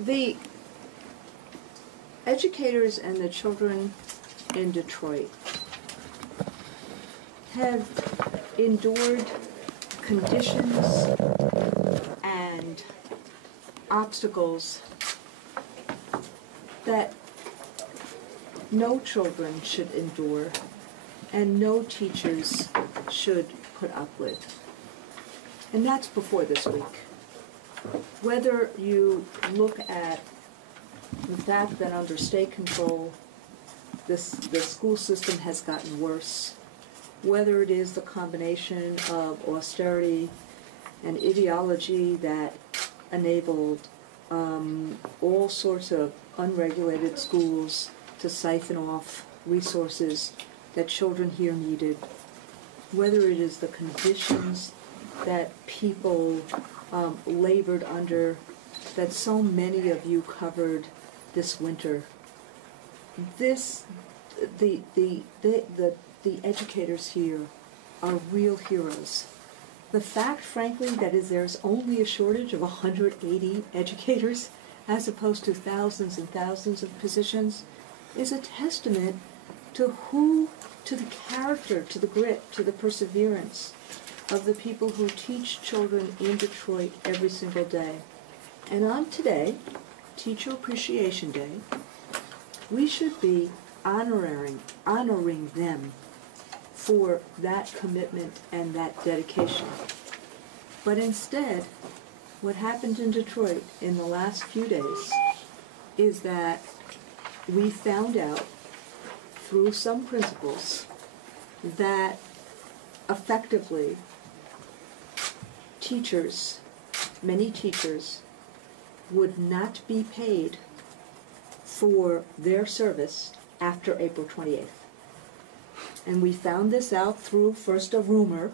The educators and the children in Detroit have endured conditions and obstacles that no children should endure and no teachers should put up with. And that's before this week. Whether you look at the fact that under state control the school system has gotten worse, whether it is the combination of austerity and ideology that enabled all sorts of unregulated schools to siphon off resources that children here needed, whether it is the conditions that people labored under that so many of you covered this winter. The educators here are real heroes. The fact, frankly, that there's only a shortage of 180 educators as opposed to thousands and thousands of positions is a testament to the character, to the grit, to the perseverance of the people who teach children in Detroit every single day. And on today, Teacher Appreciation Day, we should be honoring them for that commitment and that dedication. But instead, what happened in Detroit in the last few days is that we found out through some principals that effectively many teachers would not be paid for their service after April 28th. And we found this out through first a rumor,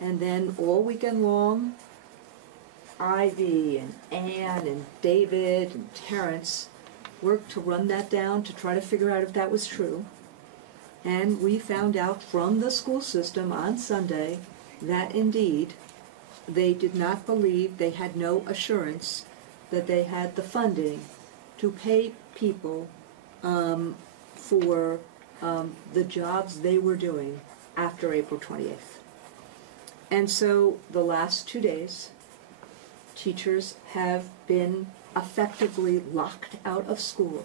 and then all weekend long, Ivy and Ann and David and Terrence worked to run that down to try to figure out if that was true. And we found out from the school system on Sunday that indeed they did not believe, they had no assurance that they had the funding to pay people for the jobs they were doing after April 28th. And so the last 2 days, teachers have been effectively locked out of school.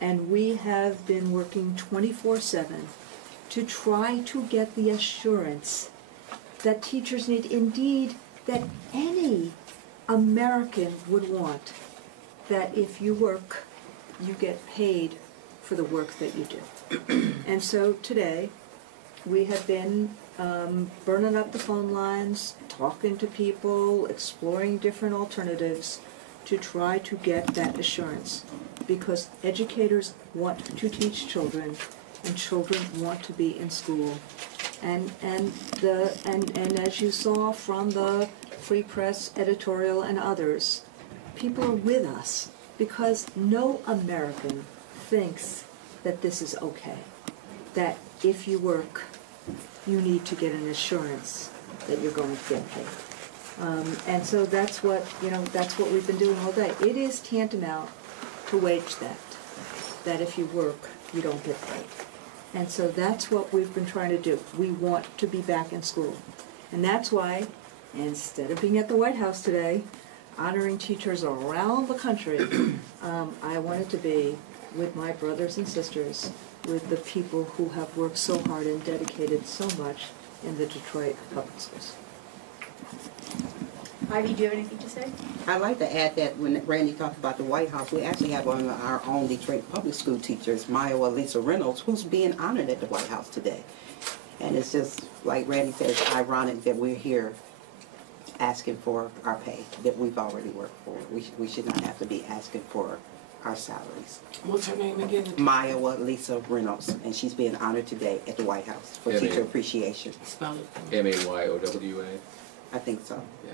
And we have been working 24/7 to try to get the assurance that teachers need, indeed, that any American would want, that if you work, you get paid for the work that you do. And so today, we have been burning up the phone lines, talking to people, exploring different alternatives to try to get that assurance. Because educators want to teach children, and children want to be in school. And as you saw from the Free Press editorial and others, people are with us because no American thinks that this is okay. That if you work, you need to get an assurance that you're going to get paid. And so that's what we've been doing all day. It is tantamount to wage theft, that if you work, you don't get paid. And so that's what we've been trying to do. We want to be back in school. And that's why, instead of being at the White House today, honoring teachers around the country, I wanted to be with my brothers and sisters, with the people who have worked so hard and dedicated so much in the Detroit public schools. Ivy, do you have anything to say? I'd like to add that when Randy talked about the White House, we actually have one of our own Detroit public school teachers, Maya Lisa Reynolds, who's being honored at the White House today. And it's just, like Randy said, it's ironic that we're here asking for our pay that we've already worked for. We should not have to be asking for our salaries. What's her name again? Maya Lisa Reynolds, and she's being honored today at the White House for teacher appreciation. Spell it. M-A-Y-O-W-A. I think so. Yeah.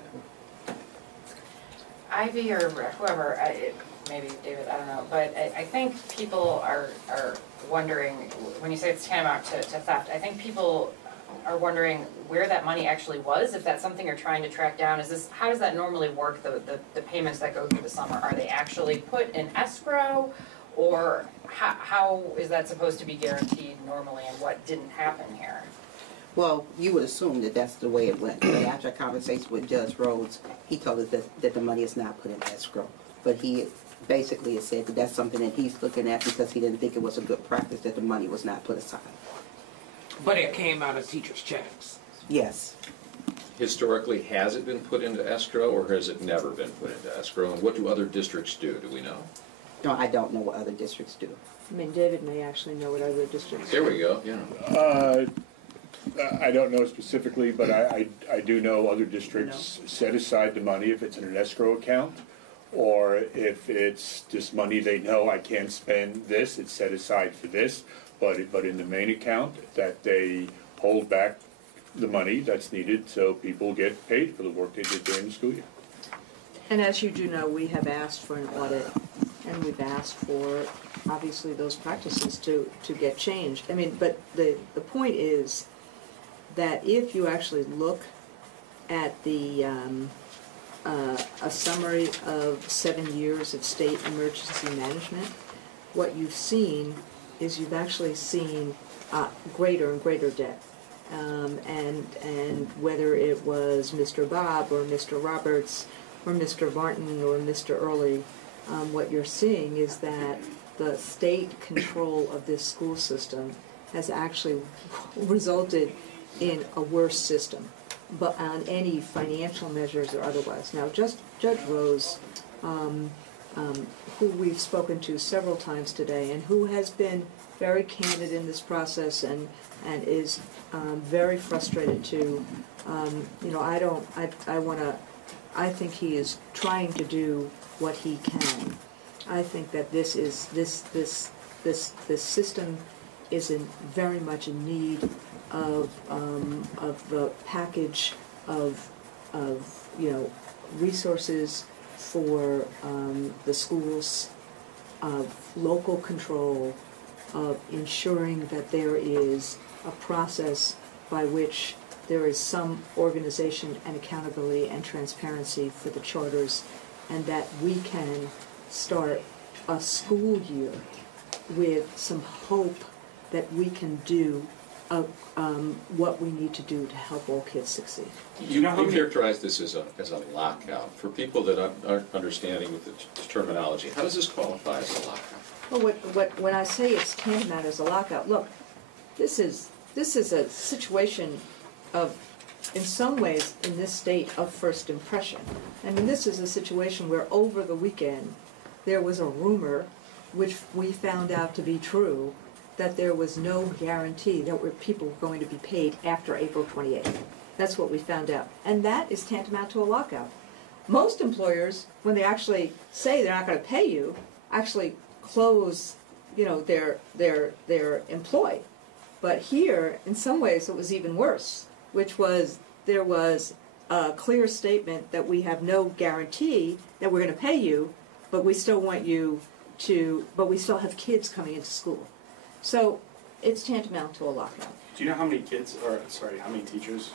Ivy or whoever, maybe David, I don't know, but I think people are wondering, when you say it's tantamount to theft, I think people are wondering where that money actually was, if that's something you're trying to track down. How does that normally work, the payments that go through the summer? Are they actually put in escrow? Or how is that supposed to be guaranteed normally, and what didn't happen here? Well, you would assume that that's the way it went. But after a conversation with Judge Rhodes, he told us that the money is not put in escrow. But he basically has said that that's something that he's looking at because he didn't think it was a good practice that the money was not put aside. But it came out of teachers' checks. Yes. Historically, has it been put into escrow, or has it never been put into escrow? And what do other districts do we know? No, I don't know what other districts do. I mean, David may actually know what other districts. There we go, yeah. I don't know specifically, but I do know other districts set aside the money if it's in an escrow account, or if it's just money they know I can't spend this, it's set aside for this, but in the main account that they hold back the money that's needed so people get paid for the work they did during the school year. And as you do know, we have asked for an audit, and we've asked for, obviously, those practices to get changed. I mean, but the point is that if you actually look at the a summary of 7 years of state emergency management, what you've seen is you've actually seen greater and greater debt. And whether it was Mr. Bob or Mr. Roberts or Mr. Martin or Mr. Early, what you're seeing is that the state control of this school system has actually resulted in a worse system, but on any financial measures or otherwise. Now, Judge Rose, who we've spoken to several times today, and who has been very candid in this process and is very frustrated too. I think he is trying to do what he can. I think that this system is very much in need of the package of resources for the schools, of local control, of ensuring that there is a process by which there is some organization and accountability and transparency for the charters, and that we can start a school year with some hope that we can do what we need to do to help all kids succeed. You characterize this as a lockout. For people that aren't understanding with the terminology, how does this qualify as a lockout? Well, when I say it's tantamount as a lockout, look, this is a situation of, in some ways, in this state, of first impression. I mean, this is a situation where over the weekend there was a rumor, which we found out to be true, that there was no guarantee that people were going to be paid after April 28th. That's what we found out. And that is tantamount to a lockout. Most employers, when they actually say they're not going to pay you, actually close, their employee. But here, in some ways, it was even worse, which was there was a clear statement that we have no guarantee that we're going to pay you, but we still want you to, but we still have kids coming into school. So it's tantamount to a lockout. Do you know how many how many teachers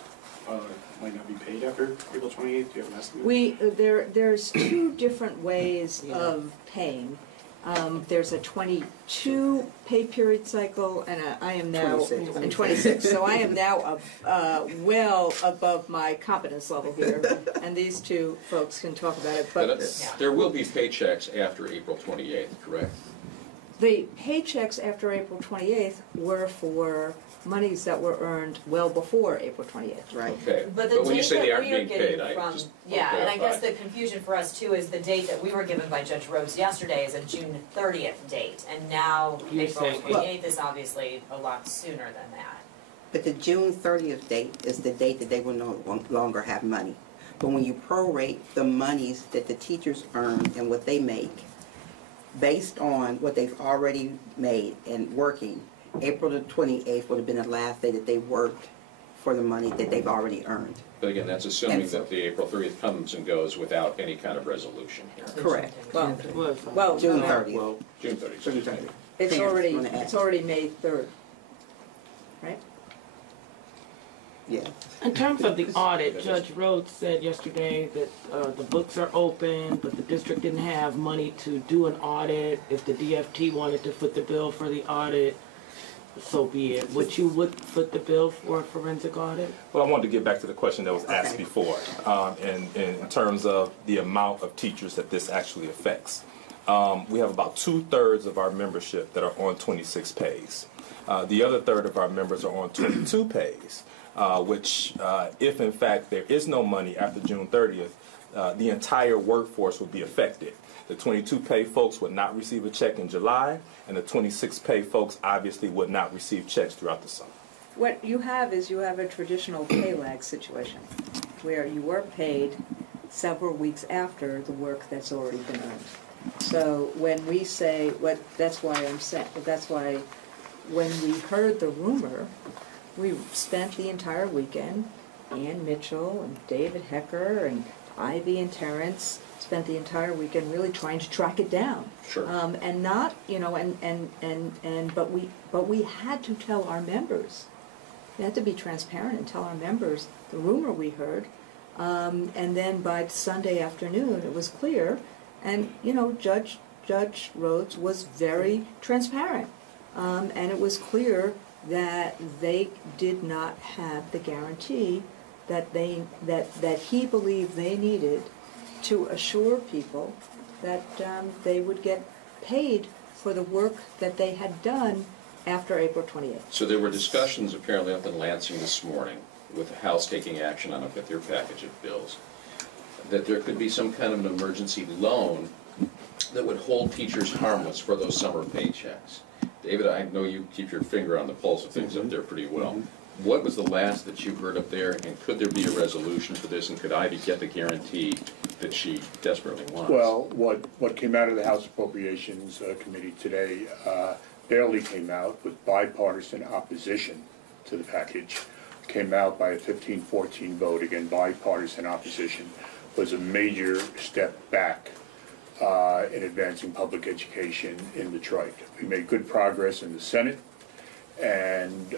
might not be paid after April 28th? Do you have an estimate? There's two different ways of paying. There's a 22 pay period cycle, and I am now 26. So I am now well above my competence level here, and these two folks can talk about it. But there will be paychecks after April 28th, correct? The paychecks after April 28th were for monies that were earned well before April 28th. Right. Okay. But when you say they aren't being paid, and I guess the confusion for us too is the date that we were given by Judge Rhodes yesterday is a June 30th date, and now April 28th is obviously a lot sooner than that. But the June 30th date is the date that they will no longer have money. But when you prorate the monies that the teachers earn and what they make, based on what they've already made and working, April the 28th would have been the last day that they worked for the money that they've already earned. But again, that's assuming that the April 30th comes and goes without any kind of resolution here. Correct. Well, June 30th. Well, June 30th. June 30th. it's Parents wanna add. already May 3rd, right? May 3rd. Parents wanna add. May 3rd. Right. Yeah. In terms of the audit, Judge Rhodes said yesterday that the books are open, but the district didn't have money to do an audit. If the DFT wanted to foot the bill for the audit, so be it. Would foot the bill for a forensic audit? Well, I wanted to get back to the question that was asked before, in terms of the amount of teachers that this actually affects. We have about 2/3 of our membership that are on 26 pays. The other third of our members are on 22 pays, which, if in fact there is no money after June 30th, the entire workforce would be affected. The 22 pay folks would not receive a check in July, and the 26 pay folks obviously would not receive checks throughout the summer. What you have is you have a traditional pay lag situation where you were paid several weeks after the work that's already been earned. So when we say, that's why when we heard the rumor, we spent the entire weekend, Ann Mitchell and David Hecker and Ivy and Terrence spent the entire weekend really trying to track it down. Sure. And not, but we had to tell our members. We had to be transparent and tell our members the rumor we heard. And then by Sunday afternoon, it was clear. And, Judge Rhodes was very transparent. And it was clear that they did not have the guarantee that he believed they needed to assure people that they would get paid for the work that they had done after April 28th. So there were discussions apparently up in Lansing this morning with the House taking action on it with their package of bills, that there could be some kind of an emergency loan that would hold teachers harmless for those summer paychecks. David, I know you keep your finger on the pulse of things up there pretty well. What was the last that you heard up there, and could there be a resolution for this, and could Ivy get the guarantee that she desperately wants? Well, what came out of the House Appropriations Committee today barely came out with bipartisan opposition to the package. Came out by a 15-14 vote, again, bipartisan opposition, was a major step back in advancing public education in Detroit. We made good progress in the Senate, and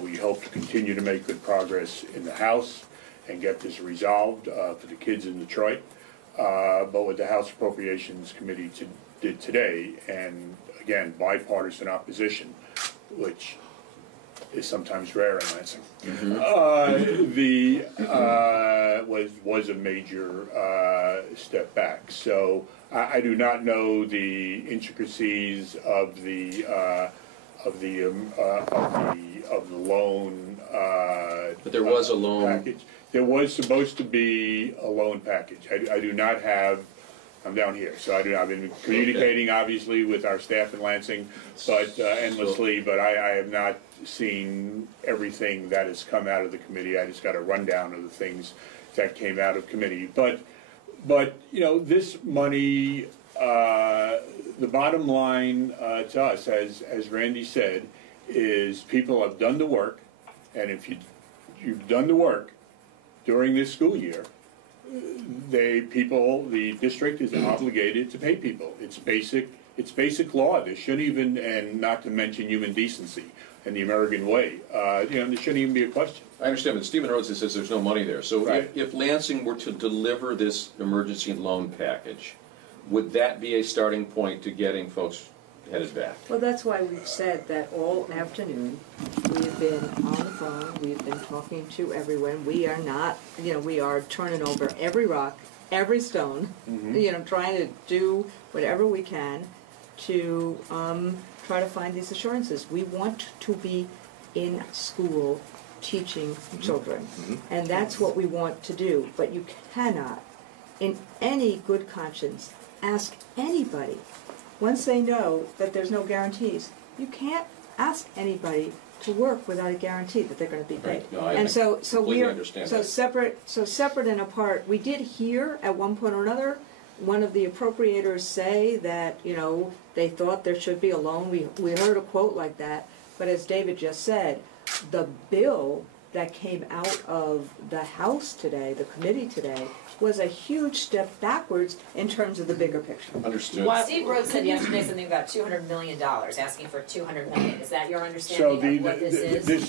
we hope to continue to make good progress in the House and get this resolved for the kids in Detroit. But what the House Appropriations Committee did today, and again, bipartisan opposition, which is sometimes rare in Lansing, was a major step back. So I do not know the intricacies of the loan. But there was a loan package. There was supposed to be a loan package. I do not have. I'm down here, so I've been communicating obviously with our staff in Lansing, but endlessly. But I have not seen everything that has come out of the committee. I just got a rundown of the things that came out of committee. But this money. The bottom line to us, as Randy said, is people have done the work, and if you've done the work during this school year, the district is obligated to pay people. It's basic law. There shouldn't even, and not to mention human decency and the American way. There shouldn't even be a question. I understand, but Stephen Rhodes says there's no money there. So right. if Lansing were to deliver this emergency loan package, would that be a starting point to getting folks headed back? Well, that's why we've said that all afternoon we've been on the phone, we've been talking to everyone. We are not, we are turning over every rock, every stone, trying to do whatever we can to try to find these assurances. We want to be in school teaching children, and that's what we want to do. But you cannot, in any good conscience, ask anybody, once they know that there's no guarantees, you can't ask anybody to work without a guarantee that they're going to be paid. Right. No, and so we are separate and apart. We did hear at one point or another one of the appropriators say that they thought there should be a loan. We heard a quote like that, but as David just said, the bill that came out of the House today, the committee today, was a huge step backwards in terms of the bigger picture. Understood. Steve Rhodes said yesterday something about $200 million, asking for $200 million. Is that your So understanding of what this is? this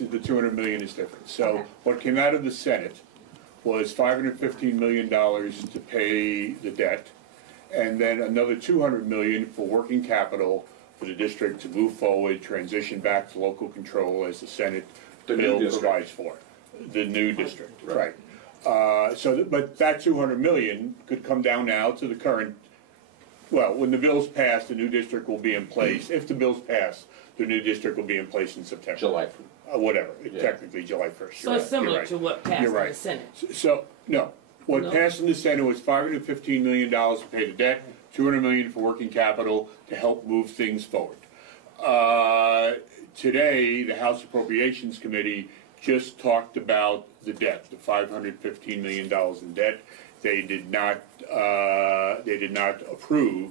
is the 200 million is different. So Okay. what came out of the Senate was $515 million to pay the debt, and then another $200 million for working capital for the district to move forward, transition back to local control as the Senate The new bill district. provides for. The new district, Right. right. But that 200 million could come down now to the current, well, when the bill's passed, the new district will be in place. If the bill's passed, the new district will be in place in September. July. Whatever, Yeah. technically July 1st. So You're it's right, similar you're right. to what passed You're in the right. Senate. So, no, what No. passed in the Senate was $515 million to pay the debt, $200 million for working capital to help move things forward. Today, the House Appropriations Committee just talked about the debt, the $515 million in debt. They did not approve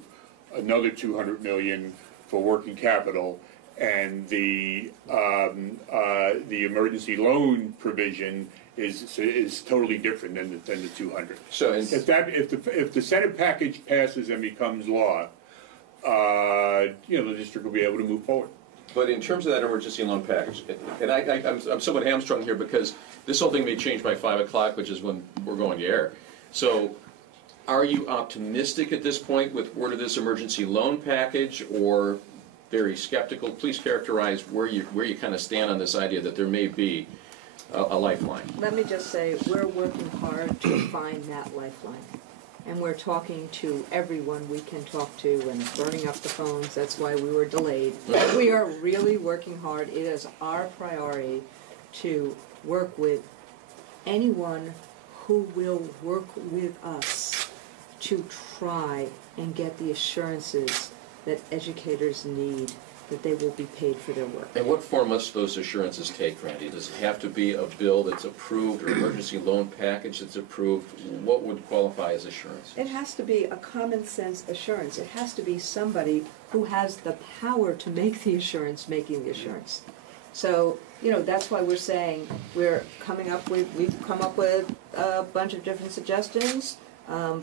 another $200 million for working capital, and the emergency loan provision is totally different than the 200. So, and If the Senate package passes and becomes law, the district will be able to move forward. but in terms of that emergency loan package, and I'm somewhat hamstrung here because this whole thing may change by 5 o'clock, which is when we're going to air. So, are you optimistic at this point with word of this emergency loan package, or very skeptical? Please characterize where you kind of stand on this idea that there may be a lifeline. Let me just say, we're working hard to find that lifeline. And we're talking to everyone we can talk to and burning up the phones. That's why we were delayed. We are really working hard. It is our priority to work with anyone who will work with us to try and get the assurances that educators need, that they will be paid for their work. And what form must those assurances take, Randy? Does it have to be a bill that's approved or emergency loan package that's approved? What would qualify as assurance? It has to be a common sense assurance. It has to be somebody who has the power to make the assurance, making the assurance. So, that's why we're saying we've come up with a bunch of different suggestions.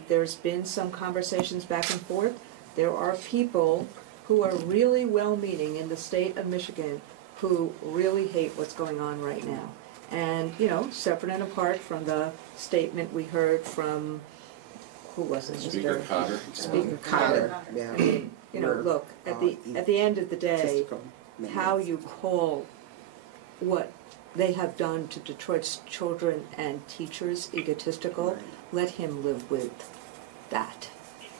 There's been some conversations back and forth. There are people who are really well-meaning in the state of Michigan who really hate what's going on right now. And, separate and apart from the statement we heard from, who was it? Speaker Cotter. Speaker Cotter. Yeah. I mean, look, at the end of the day, how you call what they have done to Detroit's children and teachers egotistical, let him live with that.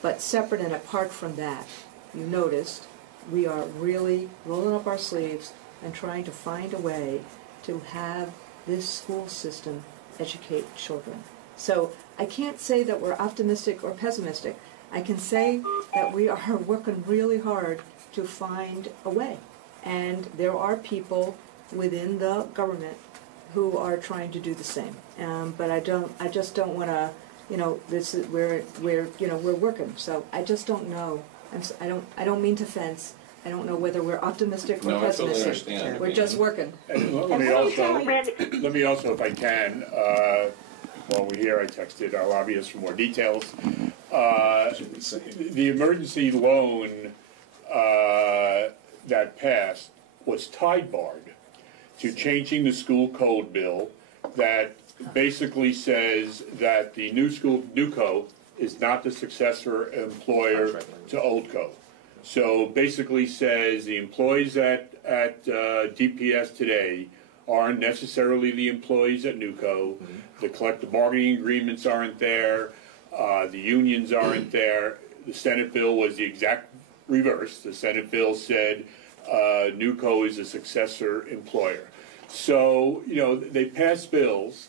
But separate and apart from that, you noticed we are really rolling up our sleeves and trying to find a way to have this school system educate children. So I can't say that we're optimistic or pessimistic. I can say that we are working really hard to find a way. And there are people within the government who are trying to do the same. But I just don't want to, this is we're working. So I just don't know. I don't mean to fence. I don't know whether we're optimistic or No, I totally pessimistic. understand. We're just working. And let me also, if I can, while we're here, I texted our lobbyist for more details. The emergency loan that passed was tie-barred to changing the school code bill that basically says that the new code is not the successor employer to old code. So basically says the employees at DPS today aren't necessarily the employees at NUCO. The collective bargaining agreements aren't there. The unions aren't there. The Senate bill was the exact reverse. The Senate bill said NUCO is a successor employer. So, they pass bills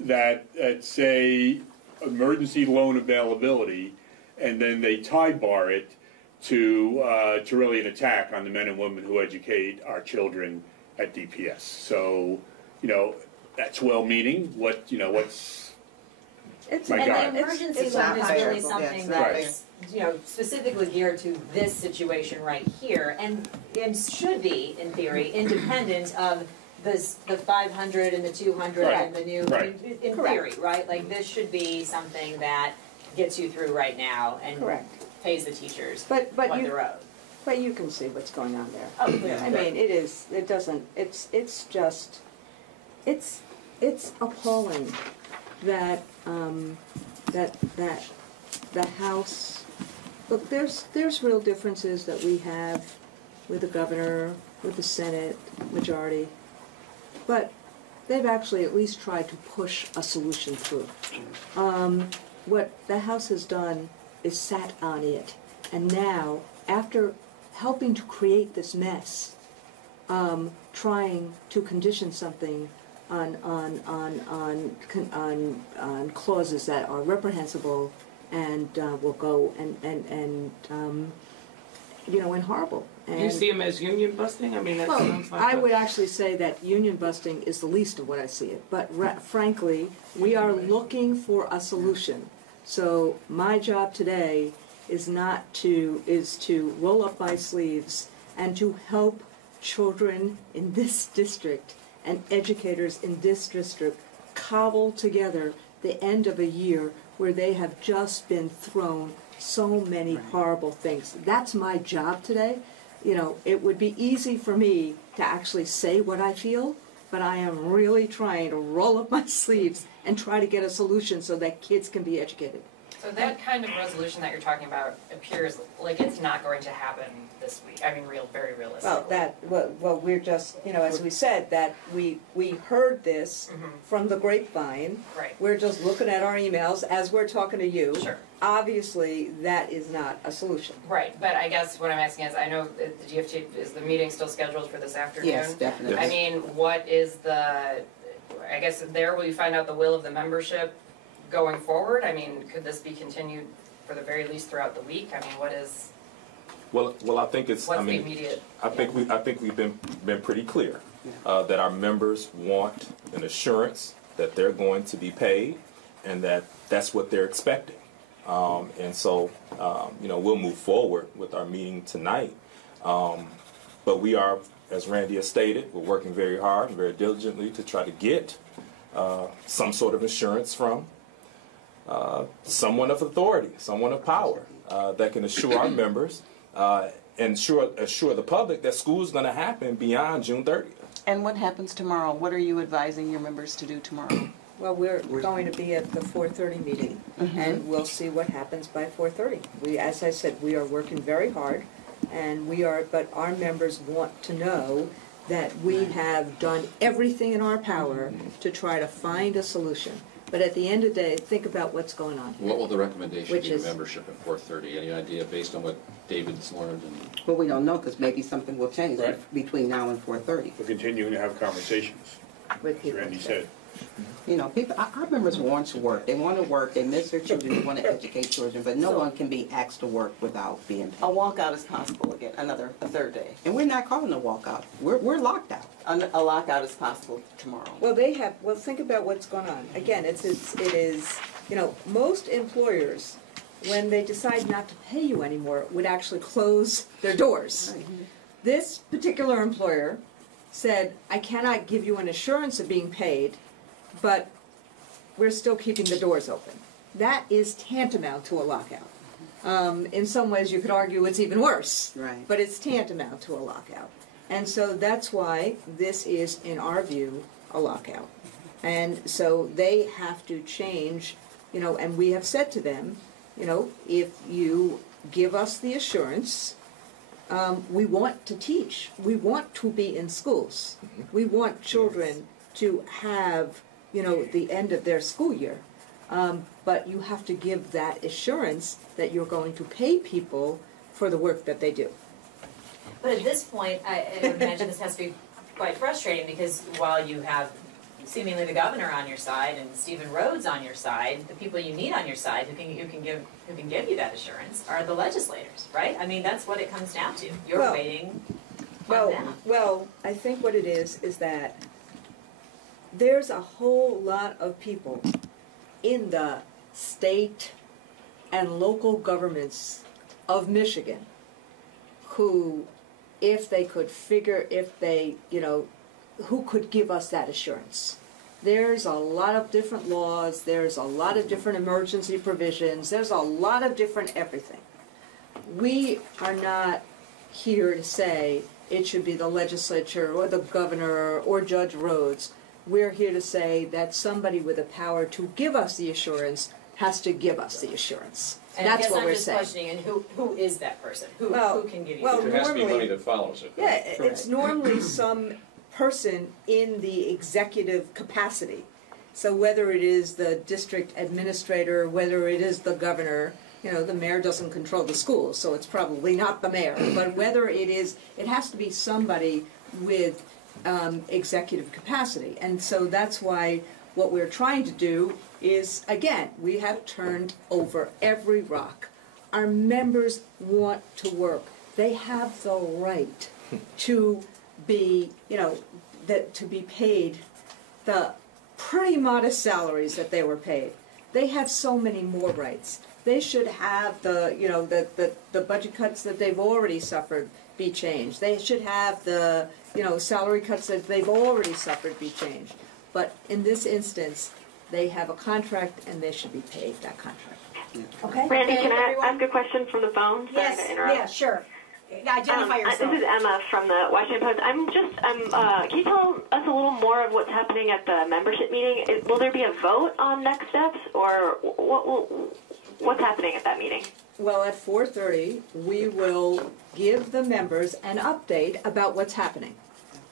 that say emergency loan availability, and then they tie bar it to really an attack on the men and women who educate our children at DPS. So, that's well-meaning. What's It's, My And God. the emergency It's loan not is fair. really Yeah, it's something not that's, specifically geared to this situation right here, and should be, in theory, independent of the 500 and the 200 Right. and the new, Right. in theory, right? Like this should be something that gets you through right now and Correct. pays the teachers But what you, they're owed. but you can see what's going on there. Oh, clearly. I mean, it's just, it's appalling that, that the House, look, there's real differences that we have with the governor, with the Senate majority, but they've actually at least tried to push a solution through. What the House has done is sat on it, and now, after helping to create this mess, trying to condition something on clauses that are reprehensible and will go and and horrible. And You see them as union busting? I mean, that well, sounds like I would actually say that union busting is the least of what I see it. But frankly, we are looking for a solution. So my job today is to roll up my sleeves and to help children in this district and educators in this district cobble together the end of a year where they have just been thrown so many horrible things. That's my job today. You know, it would be easy for me to actually say what I feel, but I am really trying to roll up my sleeves and try to get a solution so that kids can be educated. So that kind of resolution that you're talking about appears like it's not going to happen this week. I mean, very realistically. Well, we're just, as we said, that we heard this from the grapevine. Right. We're just looking at our emails as we're talking to you. Sure. Obviously, that is not a solution. Right, but I guess what I'm asking is, I know the DFT, is the meeting still scheduled for this afternoon? Yes, definitely. I mean, what is I guess there will you find out the will of the membership going forward? I mean, could this be continued for the very least throughout the week? I mean, what is, Well, I think it's. what's I mean, the immediate? I think we've been pretty clear that our members want an assurance that they're going to be paid, and that's what they're expecting. And so, we'll move forward with our meeting tonight. But we are, as Randy has stated, we're working very hard and very diligently to try to get some sort of assurance from someone of authority, someone of power that can assure our members and assure the public that school is going to happen beyond June 30th. And what happens tomorrow? What are you advising your members to do tomorrow? Well, we're going to be at the 4:30 meeting, and we'll see what happens by 4:30. As I said, we are working very hard, but our members want to know that we have done everything in our power to try to find a solution. But at the end of the day, think about what's going on. What will the recommendation Which be to is- membership at 4:30? Any idea based on what David's learned? Well, we don't know, because maybe something will change Right. between now and 4:30. We're continuing to have conversations, With as people. Randy said. Our members want to work. They want to work. They miss their children. They want to educate children. But no one can be asked to work without being paid. A walkout is possible again, a third day. And we're not calling a walkout. We're locked out. A lockout is possible tomorrow. Well, think about what's going on. Again, it is, most employers, when they decide not to pay you anymore, would actually close their doors. This particular employer said, I cannot give you an assurance of being paid, but we're still keeping the doors open. That is tantamount to a lockout. In some ways, you could argue it's even worse, Right. but it's tantamount to a lockout. And so that's why this is, in our view, a lockout. And so they have to change, and we have said to them, if you give us the assurance, we want to teach. We want to be in schools. We want children to have, the end of their school year. But you have to give that assurance that you're going to pay people for the work that they do. But at this point, I would imagine this has to be quite frustrating, because while you have seemingly the governor on your side and Stephen Rhodes on your side, the people you need on your side who can give you that assurance are the legislators, right? I mean, that's what it comes down to. You're waiting on them. Well, I think what it is that there's a whole lot of people in the state and local governments of Michigan who, if they who could give us that assurance. There's a lot of different laws, there's a lot of different emergency provisions, there's a lot of different everything. We are not here to say it should be the legislature or the governor or Judge Rhodes. We're here to say that somebody with the power to give us the assurance has to give us the assurance. And That's I guess what I'm we're just saying. questioning, and who is that person? Who can give you well, that? There has to be normally- money that follows it. Yeah, it's normally some person in the executive capacity. So whether it is the district administrator, whether it is the governor, you know, the mayor doesn't control the schools, so it's probably not the mayor. But whether it is, it has to be somebody with executive capacity. And so that's why what we're trying to do is, again, we have turned over every rock. Our members want to work. They have the right to be, you know, to be paid the pretty modest salaries that they were paid. They have so many more rights. They should have the, you know, the budget cuts that they've already suffered be changed. They should have the, you know, salary cuts that they've already suffered be changed. But in this instance, they have a contract and they should be paid that contract. Okay? Randy, Okay, can I everyone? ask a question from the phone? Sorry Yes, to interrupt. yeah, sure. Identify yourself. This is Emma from the Washington Post. Can you tell us a little more of what's happening at the membership meeting? Will there be a vote on next steps, or what's happening at that meeting? Well, at 4:30, we will give the members an update about what's happening.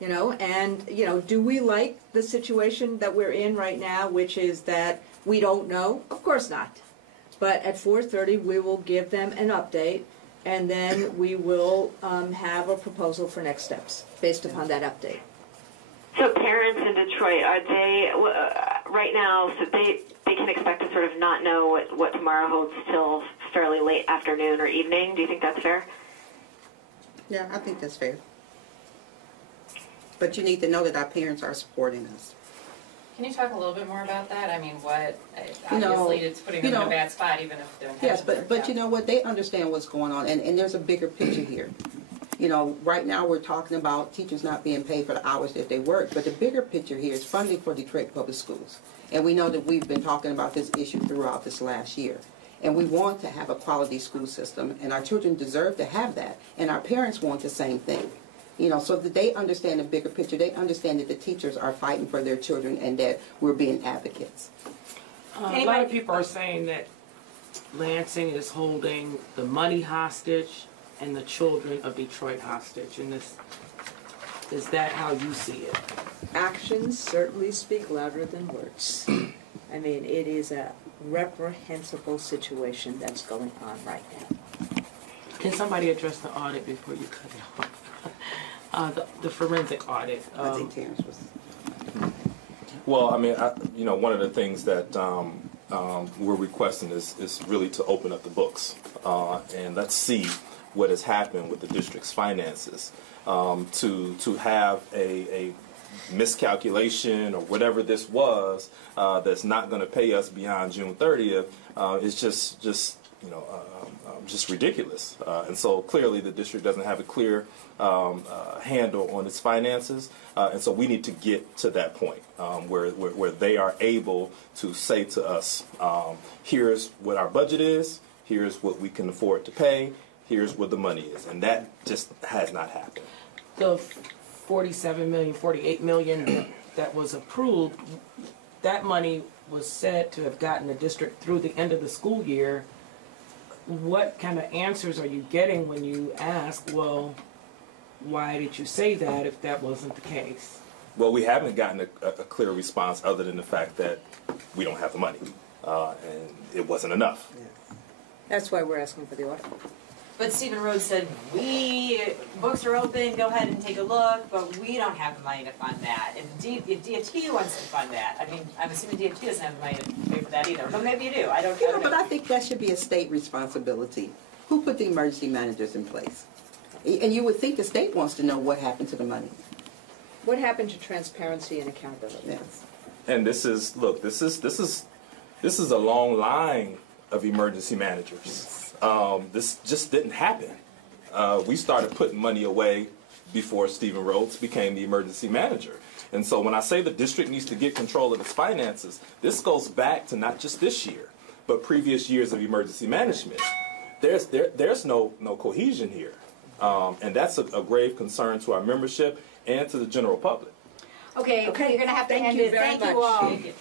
You know, and, you know, do we like the situation that we're in right now, which is that we don't know? Of course not. But at 4:30, we will give them an update, and then we will have a proposal for next steps based upon that update. So parents in Detroit, are they, right now, so they can expect to sort of not know what tomorrow holds till fairly late afternoon or evening? Do you think that's fair? Yeah, I think that's fair. But you need to know that our parents are supporting us. Can you talk a little bit more about that? I mean, what, You know, obviously it's putting them in a bad spot even if they're Yes, but you know what, they understand what's going on, and there's a bigger picture here. You know, right now we're talking about teachers not being paid for the hours that they work, but the bigger picture here is funding for Detroit Public Schools. And we know that we've been talking about this issue throughout this last year. And we want to have a quality school system, and our children deserve to have that, and our parents want the same thing. You know, so that they understand the bigger picture. They understand that the teachers are fighting for their children and that we're being advocates. A lot of people are saying that Lansing is holding the money hostage and the children of Detroit hostage. And is that how you see it? Actions certainly speak louder than words. I mean, it is a reprehensible situation that's going on right now. Can somebody address the audit before you cut it off? The forensic audit. I think Terrence was... Well, I mean, you know, one of the things that we're requesting is really to open up the books and let's see what has happened with the district's finances. To have a miscalculation or whatever this was that's not going to pay us beyond June 30th is just you know just ridiculous. And so clearly the district doesn't have a clear handle on its finances, and so we need to get to that point where they are able to say to us, here's what our budget is, here's what we can afford to pay, here's what the money is, and that just has not happened. The 47 million, 48 million that was approved, that money was said to have gotten the district through the end of the school year. What kind of answers are you getting when you ask, well, why did you say that if that wasn't the case? Well, we haven't gotten a clear response other than the fact that we don't have the money, and it wasn't enough. That's why we're asking for the audit. But Stephen Rhodes said, books are open, go ahead and take a look, but we don't have the money to fund that. If DFT wants to fund that, I mean, I'm assuming DFT doesn't have the money to pay for that either. But maybe you do, I don't know. But I think that should be a state responsibility. Who put the emergency managers in place? And you would think the state wants to know what happened to the money. What happened to transparency and accountability? Yes. And this is a long line of emergency managers. This just didn't happen. We started putting money away before Stephen Rhodes became the emergency manager. And so when I say the district needs to get control of its finances, this goes back to not just this year, but previous years of emergency management. There's no cohesion here. And that's a grave concern to our membership and to the general public. Okay, you're going to have to Thank end you it. very Thank you much. all. Thank you.